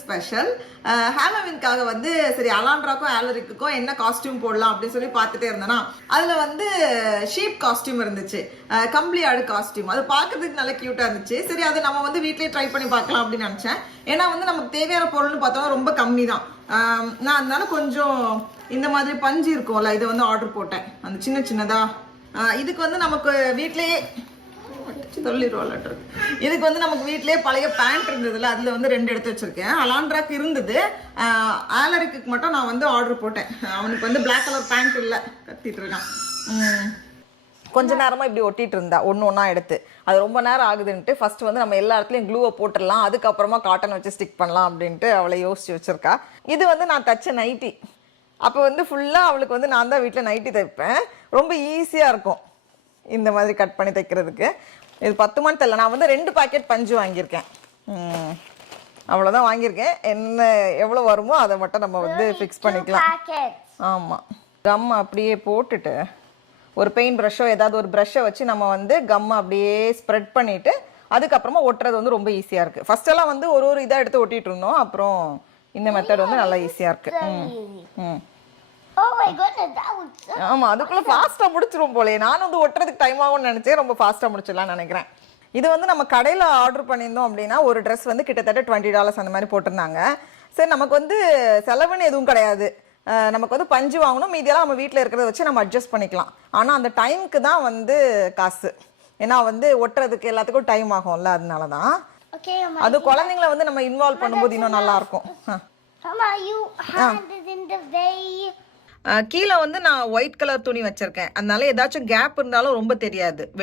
Special ஹாலோவின்காக வந்து சரி அலான்ட்ராக்கும் ஆலரிக்குக்கும் என்ன காஸ்டியூம் போடலாம் அப்படின்னு சொல்லி பார்த்துட்டே இருந்தேன்னா அதுல வந்து ஷீப் காஸ்டியூம் இருந்துச்சு, கம்பளி ஆடு காஸ்டியூம். அது பார்க்கறதுக்கு நல்ல கியூட்டா இருந்துச்சு. சரி அதை நம்ம வந்து வீட்லயே ட்ரை பண்ணி பார்க்கலாம் அப்படின்னு நினைச்சேன். ஏன்னா வந்து நமக்கு தேவையான பொருள்னு பார்த்தோம்னா ரொம்ப கம்மி தான். நான் அதனால கொஞ்சம் இந்த மாதிரி பஞ்சு இருக்கும்ல இதை வந்து ஆர்டர் போட்டேன், அந்த சின்ன சின்னதா. இதுக்கு வந்து நமக்கு வீட்லயே இதுக்கு வந்து நமக்கு வீட்லயே பழைய பேண்ட் இருந்ததுல அதுல வந்து 2 எடுத்து வச்சிருக்கேன். அலான்ட்ராக்கு இருந்தது, ஆலரிக்கு மட்டும் நான் வந்து ஆர்டர் போட்டேன். அவனுக்கு வந்து பிளாக் கலர் பேண்ட் இல்ல, கத்திட்டு இருக்கான். கொஞ்ச நேரமா இப்படி ஒட்டிட்டு இருந்தா ஒன்னா எடுத்து. அது ரொம்ப நேரம் ஆகுதுன்ட்டு ஃபர்ஸ்ட் வந்து நம்ம எல்லா இடத்துலயும் க்ளூவை போட்டுடலாம், அதுக்கப்புறமா காட்டன் வச்சு ஸ்டிக் பண்ணலாம் அப்படின்ட்டு அவளை யோசிச்சு வச்சிருக்கா. இது வந்து நான் தச்ச நைட்டி. அப்போ வந்து ஃபுல்லா அவளுக்கு வந்து நான் தான் வீட்டில் நைட்டி தைப்பேன். ரொம்ப ஈஸியா இருக்கும் இந்த மாதிரி கட் பண்ணி தைக்கிறதுக்கு. இது 10 மந்த் இல்லை, நான் வந்து 2 பாக்கெட் பஞ்சு வாங்கியிருக்கேன். அவ்வளோதான் வாங்கியிருக்கேன். என்ன எவ்வளோ வருமோ அதை மட்டும் நம்ம வந்து ஃபிக்ஸ் பண்ணிக்கலாம். ஆமாம், கம் அப்படியே போட்டுட்டு ஒரு பெயிண்ட் ப்ரஷ்ஷோ ஏதாவது ஒரு ப்ரஷ்ஷை வச்சு நம்ம வந்து கம் அப்படியே ஸ்ப்ரெட் பண்ணிவிட்டு அதுக்கப்புறமா ஒட்டுறது வந்து ரொம்ப ஈஸியாக இருக்குது. ஃபஸ்ட்டெல்லாம் வந்து ஒரு இதாக எடுத்து ஒட்டிகிட்டு இருந்தோம், அப்புறம் இந்த மெத்தட் வந்து நல்லா ஈஸியாக இருக்குது. ஆமா, அதுக்குள்ள ஃபாஸ்டா முடிச்சிரும் போலே. நான் வந்து ஒட்டுறதுக்கு டைம் ஆகும்னு நினைச்சேன், ரொம்ப ஃபாஸ்டா முடிச்சிடலாம்னு நினைக்கிறேன். இது வந்து நம்ம கடையில் ஆர்டர் பண்ணியிருந்தோம் அப்படின்னா ஒரு ட்ரெஸ் வந்து கிட்டத்தட்ட $20 அந்த மாதிரி போட்டிருந்தாங்க. சரி, நமக்கு வந்து செலவுன்னு எதுவும் கிடையாது. நமக்கு வந்து பஞ்சு வாங்கணும், மீதியெல்லாம் நம்ம வீட்டில் இருக்கிறத வச்சு நம்ம அட்ஜஸ்ட் பண்ணிக்கலாம். ஆனால் அந்த டைமுக்கு தான் வந்து காசு. ஏன்னா வந்து ஒட்டுறதுக்கு எல்லாத்துக்கும் டைம் ஆகும்ல, அதனால தான். அது குழந்தைங்களை வந்து நம்ம இன்வால்வ் பண்ணும்போது இன்னும் நல்லா இருக்கும். கீழே வந்து நான் ஒயிட் கலர் துணி வச்சிருக்கேன், அதனால ஏதாச்சும் கேப் இருந்தாலும் ரொம்ப தெரியாது.